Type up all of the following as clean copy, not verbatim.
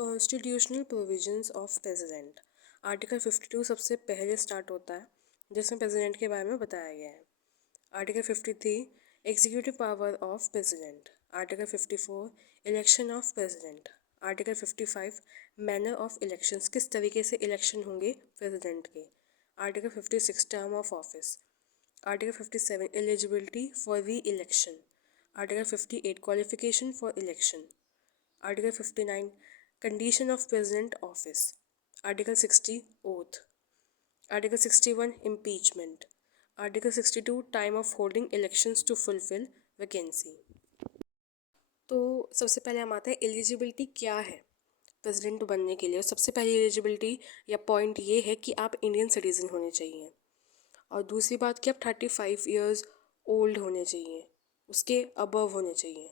Constitutional provisions of president. Article 52 सबसे पहले start होता है, जिसमें प्रेसिडेंट के बारे में बताया गया है। Article 53 executive power of president. Article 54 election of president. Article 55 manner of elections, किस तरीके से इलेक्शन होंगे प्रेसिडेंट के। Article 56 term of office. Article 57 eligibility for री election. Article 58 qualification for election. Article 59 condition of president office. Article 60 oath. Article 61 impeachment. Article 62 time of holding elections to fulfill vacancy. तो सबसे पहले हम आते हैं eligibility क्या है प्रेसिडेंट बनने के लिए। सबसे पहली एलिजिबिलिटी या पॉइंट ये है कि आप इंडियन सिटीज़न होने चाहिए, और दूसरी बात कि आप 35 ईयर्स ओल्ड होने चाहिए, उसके अबव होने चाहिए।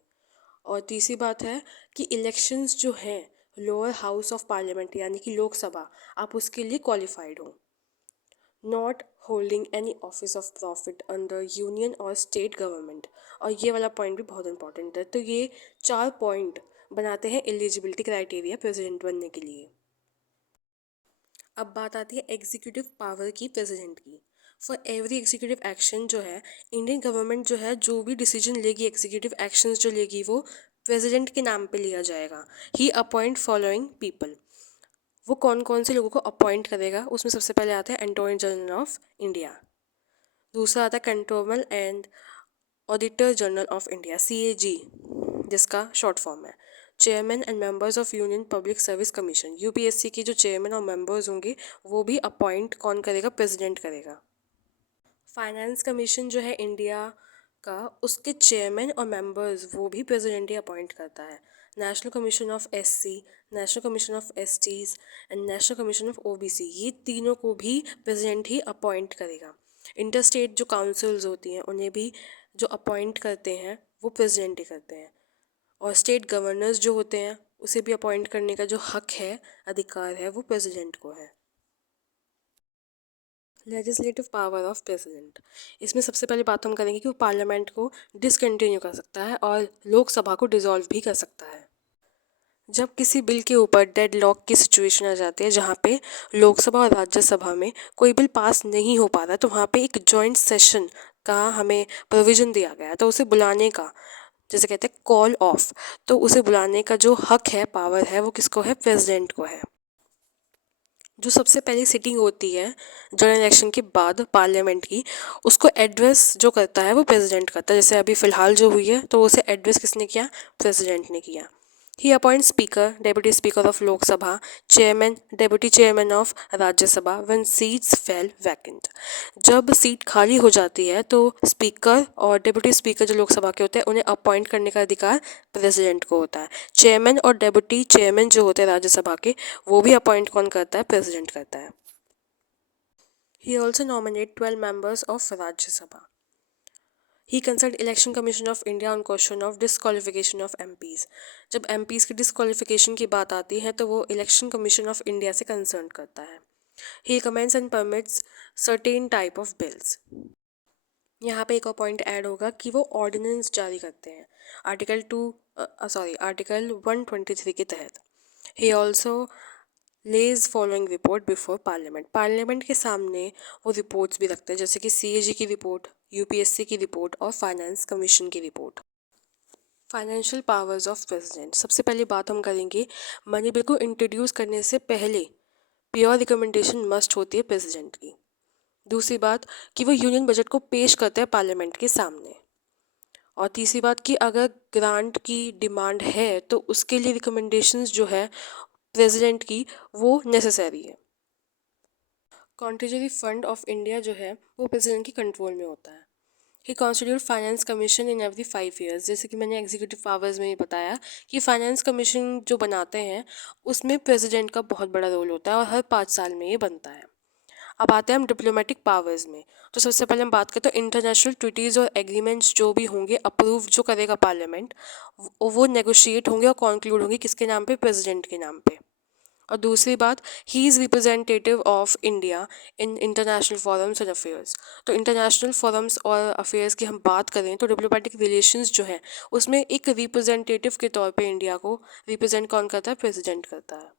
और तीसरी बात है कि इलेक्शंस जो हैं लोअर हाउस ऑफ पार्लियामेंट यानी कि लोकसभा, आप उसके लिए क्वालिफाइड हो। Not holding any office of profit under union और स्टेट गवर्नमेंट, और ये वाला पॉइंट भी बहुत इंपॉर्टेंट है। तो ये 4 पॉइंट बनाते हैं एलिजिबिलिटी क्राइटेरिया प्रेसिडेंट बनने के लिए। अब बात आती है एग्जीक्यूटिव पावर की प्रेसिडेंट की। फॉर एवरी एग्जीक्यूटिव एक्शन जो है, इंडियन गवर्नमेंट जो है जो भी डिसीजन लेगी, एग्जीक्यूटिव एक्शंस जो लेगी, वो प्रेसिडेंट के नाम पे लिया जाएगा। ही अपॉइंट फॉलोइंग पीपल। वो कौन कौन से लोगों को अपॉइंट करेगा, उसमें सबसे पहले आता है अटॉर्नी जनरल ऑफ इंडिया। दूसरा आता है controller and auditor general of India, CAG, जिसका शॉर्ट फॉर्म है। Chairman and members of union public service commission, UPSC के जो चेयरमैन और मेंबर्स होंगे वो भी अपॉइंट कौन करेगा, प्रेसिडेंट करेगा। फाइनेंस कमीशन जो है इंडिया का, उसके चेयरमैन और मेंबर्स वो भी प्रेसिडेंट ही अपॉइंट करता है। National commission of SC, national commission of STs and national commission of OBC, ये तीनों को भी प्रेसिडेंट ही अपॉइंट करेगा। इंटर स्टेट जो काउंसिल्स होती हैं उन्हें भी जो अपॉइंट करते हैं वो प्रेसिडेंट ही करते हैं। और स्टेट गवर्नर्स जो होते हैं उसे भी अपॉइंट करने का जो हक है, अधिकार है, वो प्रेसिडेंट को है। लेजिस्लेटिव पावर ऑफ प्रेसिडेंट, इसमें सबसे पहले बात हम करेंगे कि वो पार्लियामेंट को डिसकंटिन्यू कर सकता है और लोकसभा को डिसॉल्व भी कर सकता है। जब किसी बिल के ऊपर डेडलॉक की सिचुएशन आ जाती है, जहाँ पे लोकसभा और राज्यसभा में कोई बिल पास नहीं हो पा रहा, तो वहाँ पे एक जॉइंट सेशन का हमें प्रोविज़न दिया गया है। तो उसे बुलाने का, जैसे कहते हैं कॉल ऑफ, तो उसे बुलाने का जो हक है, पावर है, वो किसको है, प्रेसिडेंट को है। जो सबसे पहली सिटिंग होती है जनरल इलेक्शन के बाद पार्लियामेंट की, उसको एड्रेस जो करता है वो प्रेसिडेंट करता है। जैसे अभी फ़िलहाल जो हुई है, तो उसे एड्रेस किसने किया, प्रेसिडेंट ने किया। He appoint speaker, deputy speaker of Lok Sabha, chairman, deputy chairman of Rajya Sabha when seats fell vacant. जब सीट खाली हो जाती है तो स्पीकर और डेप्यूटी स्पीकर जो लोकसभा के होते हैं उन्हें अपॉइंट करने का अधिकार प्रेसिडेंट को होता है। चेयरमैन और डेप्यूटी चेयरमैन जो होते हैं राज्यसभा के, वो भी अपॉइंट कौन करता है, प्रेसिडेंट करता है। He also nominate 12 members of Rajya Sabha. He consult election commission of India on question of disqualification of MPs। जब MPs की डिसक्वालिफिकेशन की बात आती है तो वो इलेक्शन कमीशन ऑफ इंडिया से कंसर्न करता है। He recommends and permits certain type of bills. यहाँ पे एक और पॉइंट ऐड होगा कि वो ऑर्डिनेंस जारी करते हैं आर्टिकल 123 के तहत। He also lays following report before parliament. Parliament के सामने वो रिपोर्ट्स भी रखते हैं, जैसे कि CAG की रिपोर्ट, UPSC की रिपोर्ट और फाइनेंस कमीशन की report. Financial powers of president, सबसे पहले बात हम करेंगे मनी बिल को इंट्रोड्यूस करने से पहले प्योर रिकमेंडेशन मस्ट होती है प्रेसिडेंट की। दूसरी बात कि वो यूनियन बजट को पेश करते हैं पार्लियामेंट के सामने। और तीसरी बात कि अगर ग्रांट की डिमांड है तो उसके लिए रिकमेंडेशंस जो है प्रेसिडेंट की, वो नेसेसरी है। कॉन्ट्रेजरी फंड ऑफ इंडिया जो है वो प्रेसिडेंट के कंट्रोल में होता है। He constitute finance commission in every 5 years. जैसे कि मैंने एग्जीक्यूटिव पावर्स में ये बताया कि फाइनेंस कमीशन जो बनाते हैं उसमें प्रेसिडेंट का बहुत बड़ा रोल होता है और हर 5 साल में ये बनता है। अब आते हैं हम डिप्लोमेटिक पावर्स में। तो सबसे पहले हम बात करते हैं इंटरनेशनल ट्रीटीज़ और एग्रीमेंट्स जो भी होंगे अप्रूव जो करेगा पार्लियामेंट, वो नेगोशिएट होंगे और कॉन्क्लूड होंगे किसके नाम पे, प्रेसिडेंट के नाम पे। और दूसरी बात, he is representative of India in international forums and affairs. तो इंटरनेशनल फॉरम्स और अफेयर्स की हम बात करें तो डिप्लोमेटिक रिलेशंस जो है उसमें एक रिप्रेजेंटेटिव के तौर पे इंडिया को रिप्रेजेंट कौन करता है? प्रेसिडेंट करता है।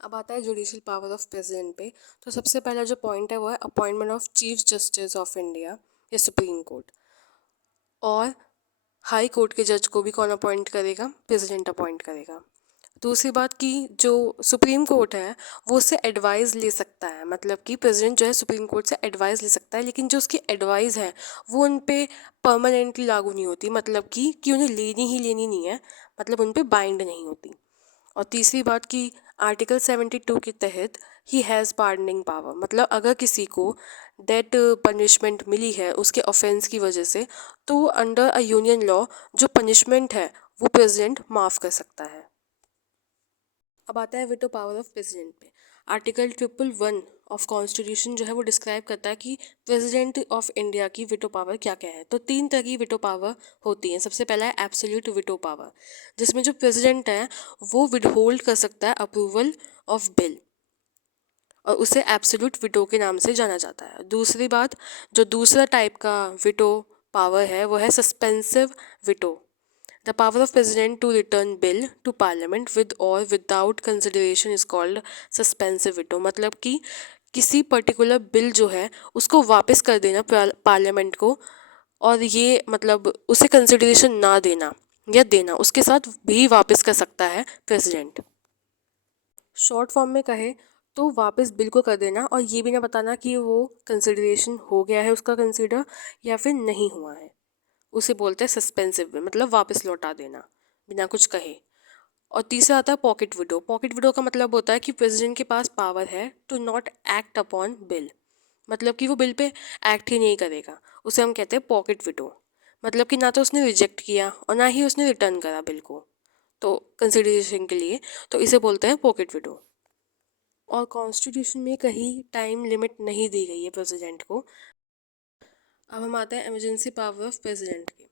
अब आता है जुडिशियल पावर ऑफ प्रेसिडेंट पे। तो सबसे पहला जो पॉइंट है वो है appointment of chief justice of India या सुप्रीम कोर्ट। और हाई कोर्ट के जज को भी कौन अपॉइंट करेगा? प्रेसिडेंट अपॉइंट करेगा। दूसरी बात कि जो सुप्रीम कोर्ट है वो उससे एडवाइस ले सकता है, मतलब कि प्रेसिडेंट जो है सुप्रीम कोर्ट से एडवाइस ले सकता है, लेकिन जो उसकी एडवाइस है वो उन पे परमानेंटली लागू नहीं होती, मतलब कि उन्हें लेनी ही लेनी नहीं है, मतलब उन पे बाइंड नहीं होती। और तीसरी बात कि आर्टिकल 72 के तहत ही हैज़ पार्डनिंग पावर, मतलब अगर किसी को डेथ पनिशमेंट मिली है उसके ऑफेंस की वजह से, तो अंडर अ यूनियन लॉ जो पनिशमेंट है वो प्रेसिडेंट माफ़ कर सकता है। अब आता है विटो पावर ऑफ प्रेसिडेंट पे। आर्टिकल 111 ऑफ कॉन्स्टिट्यूशन जो है वो डिस्क्राइब करता है कि प्रेसिडेंट ऑफ इंडिया की विटो पावर क्या क्या है। तो 3 तरह की विटो पावर होती हैं। सबसे पहला है एब्सोल्यूट विटो पावर, जिसमें जो प्रेसिडेंट है वो विदहोल्ड कर सकता है अप्रूवल ऑफ बिल, और उसे एब्सोल्यूट विटो के नाम से जाना जाता है। दूसरी बात, जो दूसरा टाइप का विटो पावर है वो है suspensive विटो। The power of president to return bill to parliament with or without consideration is called suspensive veto। मतलब कि किसी पर्टिकुलर बिल जो है उसको वापस कर देना पार्लियामेंट को, और ये मतलब उसे कंसिडरेशन ना देना या देना, उसके साथ भी वापस कर सकता है प्रेसिडेंट। शॉर्ट फॉर्म में कहे तो वापस बिल को कर देना और ये भी ना बताना कि वो कंसिडरेशन हो गया है उसका कंसिडर या फिर नहीं हुआ है, उसे बोलते हैं सस्पेंसिव में, मतलब वापस लौटा देना बिना कुछ कहे। और तीसरा आता है पॉकेट विडो। पॉकेट विडो का मतलब होता है कि प्रेसिडेंट के पास पावर है to not act upon bill, मतलब कि वो बिल पे एक्ट ही नहीं करेगा, उसे हम कहते हैं पॉकेट विडो। मतलब कि ना तो उसने रिजेक्ट किया और ना ही उसने रिटर्न करा बिल को तो कंसिडरेशन के लिए, तो इसे बोलते हैं पॉकेट विडो। और कॉन्स्टिट्यूशन में कहीं टाइम लिमिट नहीं दी गई है प्रेसिडेंट को। अब हम आते हैं इमरजेंसी पावर ऑफ प्रेसिडेंट की।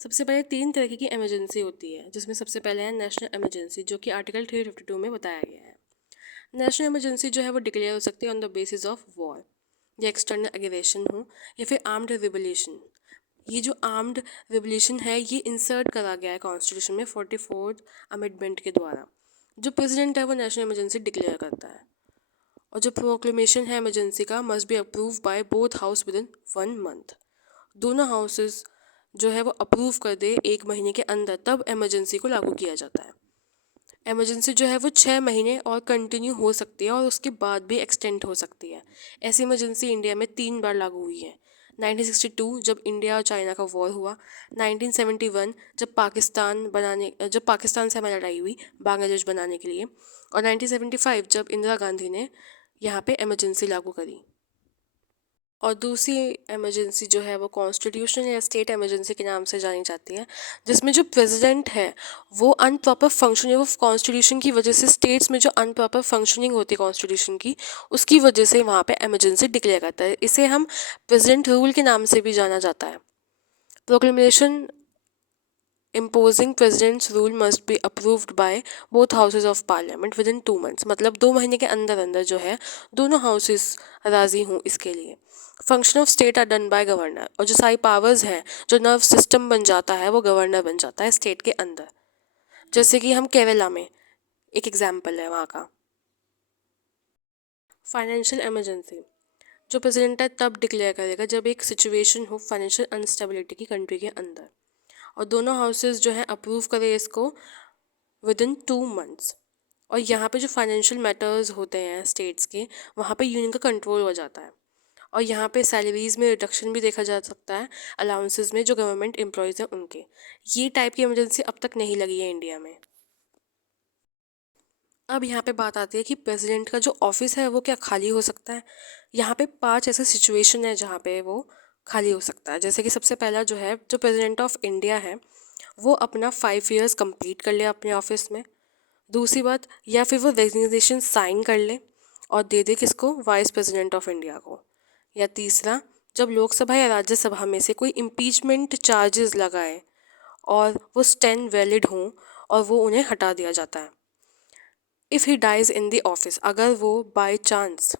सबसे पहले 3 तरीके की इमरजेंसी होती है, जिसमें सबसे पहले है नेशनल इमरजेंसी, जो कि आर्टिकल 352 में बताया गया है। नेशनल इमरजेंसी जो है वो डिक्लेयर हो सकती है on the basis of war, या एक्सटर्नल एग्रेशन हो, या फिर आर्म्ड रिवोल्यूशन। ये जो आर्म्ड रिवोल्यूशन है ये इंसर्ट करा गया है कॉन्स्टिट्यूशन में 44th अमेंडमेंट के द्वारा। जो प्रेसिडेंट है वो नेशनल इमरजेंसी डिक्लेयर करता है, और जो प्रोक्लेमेशन है इमरजेंसी का must be approve by both house with in 1 month. दोनों हाउसेस जो है वो अप्रूव कर दे 1 महीने के अंदर, तब इमरजेंसी को लागू किया जाता है। इमरजेंसी जो है वो 6 महीने और कंटिन्यू हो सकती है और उसके बाद भी एक्सटेंड हो सकती है। ऐसी इमरजेंसी इंडिया में 3 बार लागू हुई है। 1962 जब इंडिया और चाइना का वॉर हुआ, 1971 जब पाकिस्तान से हमारी लड़ाई हुई बांग्लादेश बनाने के लिए, और 1975 जब इंदिरा गांधी ने यहाँ पे इमरजेंसी लागू करी। और दूसरी इमरजेंसी जो है वो कॉन्स्टिट्यूशनल या स्टेट इमरजेंसी के नाम से जानी जाती है, जिसमें जो प्रेसिडेंट है वो अनप्रॉपर फंक्शनिंग ऑफ कॉन्स्टिट्यूशन की वजह से, स्टेट्स में जो अनप्रॉपर फंक्शनिंग होती है कॉन्स्टिट्यूशन की, उसकी वजह से वहाँ पे इमरजेंसी डिक्लेयर करता है। इसे हम प्रेसिडेंट रूल के नाम से भी जाना जाता है। Proclamation imposing president's rule must be approved by both houses of parliament within 2 months। मतलब 2 महीने के अंदर अंदर जो है दोनों हाउसेस राजी हों इसके लिए। Function of state are done by governor, और जो सारी पावर्स हैं, जो नर्व सिस्टम बन जाता है वो गवर्नर बन जाता है स्टेट के अंदर। जैसे कि हम केरला में एक एग्जाम्पल है वहाँ का। फाइनेंशियल इमरजेंसी, जो प्रेसिडेंट है तब डिक्लेयर करेगा जब एक सिचुएशन हो फाइनेंशियल अनस्टेबिलिटी की कंट्री के अंदर, और दोनों हाउसेस जो है अप्रूव करें इसको विद इन 2 मंथ्स। और यहाँ पे जो फाइनेंशियल मैटर्स होते हैं स्टेट्स के, वहाँ पे यूनियन का कंट्रोल हो जाता है, और यहाँ पे सैलरीज में रिडक्शन भी देखा जा सकता है, अलाउंसेस में जो गवर्नमेंट एम्प्लॉयज़ हैं उनके। ये टाइप की इमरजेंसी अब तक नहीं लगी है इंडिया में। अब यहाँ पे बात आती है कि प्रेसिडेंट का जो ऑफिस है वो क्या खाली हो सकता है। यहाँ पे 5 ऐसे सिचुएशन है जहाँ पे वो खाली हो सकता है। जैसे कि सबसे पहला जो है, जो प्रेसिडेंट ऑफ इंडिया है वो अपना 5 ईयर्स कंप्लीट कर ले अपने ऑफिस में। दूसरी बात, या फिर वो रेजिग्नेशन साइन कर ले और दे दे किसको? वाइस प्रेसिडेंट ऑफ इंडिया को। या तीसरा, जब लोकसभा या राज्यसभा में से कोई इम्पीचमेंट चार्जेस लगाए और वो स्टैंड वैलिड हों और वो उन्हें हटा दिया जाता है। If he dies in the office, अगर वो बाय चांस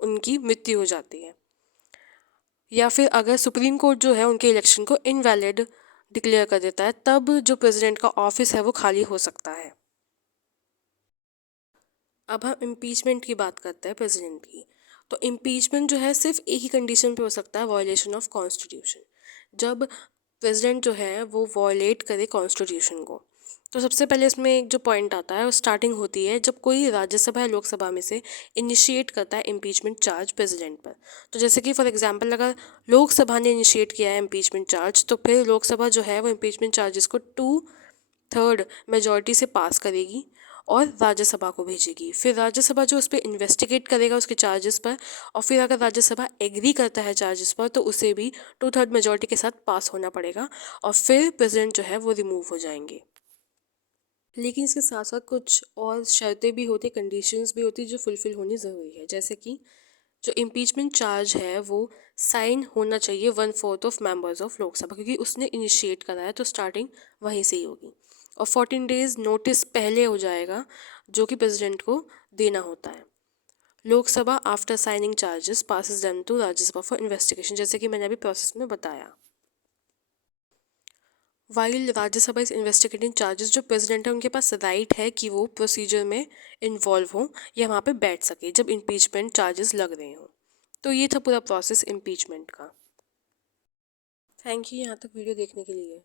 उनकी मृत्यु हो जाती है, या फिर अगर सुप्रीम कोर्ट जो है उनके इलेक्शन को इनवैलिड डिक्लेयर कर देता है, तब जो प्रेसिडेंट का ऑफिस है वो खाली हो सकता है। अब हम इम्पीचमेंट की बात करते हैं प्रेसिडेंट की। तो इम्पीचमेंट जो है सिर्फ एक ही कंडीशन पे हो सकता है, वॉयलेशन ऑफ कॉन्स्टिट्यूशन। जब प्रेसिडेंट जो है वो वॉयलेट करे कॉन्स्टिट्यूशन को। तो सबसे पहले इसमें एक जो पॉइंट आता है वो स्टार्टिंग होती है जब कोई राज्यसभा या लोकसभा में से इनिशिएट करता है इम्पीचमेंट चार्ज प्रेसिडेंट पर। तो जैसे कि फॉर एग्जांपल अगर लोकसभा ने इनिशिएट किया है इम्पीचमेंट चार्ज, तो फिर लोकसभा जो है वो इम्पीचमेंट चार्जेस को 2/3 मेजॉरिटी से पास करेगी और राज्यसभा को भेजेगी। फिर राज्यसभा जो उस पर इन्वेस्टिगेट करेगा उसके चार्जेस पर, और फिर अगर राज्यसभा एग्री करता है चार्जेस पर तो उसे भी 2/3 मेजॉरिटी के साथ पास होना पड़ेगा, और फिर प्रेसिडेंट जो है वो रिमूव हो जाएंगे। लेकिन इसके साथ साथ कुछ और शर्तें भी होती, कंडीशंस भी होती जो फुलफिल होनी ज़रूरी है। जैसे कि जो इम्पीचमेंट चार्ज है वो साइन होना चाहिए 1/4 ऑफ मेंबर्स ऑफ लोकसभा, क्योंकि उसने इनिशिएट करा है तो स्टार्टिंग वहीं से ही होगी। और 14 डेज नोटिस पहले हो जाएगा जो कि प्रेसिडेंट को देना होता है। Lok Sabha after signing charges passes them to Rajya Sabha for investigation, जैसे कि मैंने अभी प्रोसेस में बताया। While Rajya Sabha is investigating charges, जो प्रेसिडेंट है उनके पास राइट है कि वो प्रोसीजर में इन्वॉल्व हों या वहाँ पे बैठ सके जब इम्पीचमेंट चार्जेस लग रहे हों। तो ये था पूरा प्रोसेस इम्पीचमेंट का। थैंक यू यहाँ तक वीडियो देखने के लिए।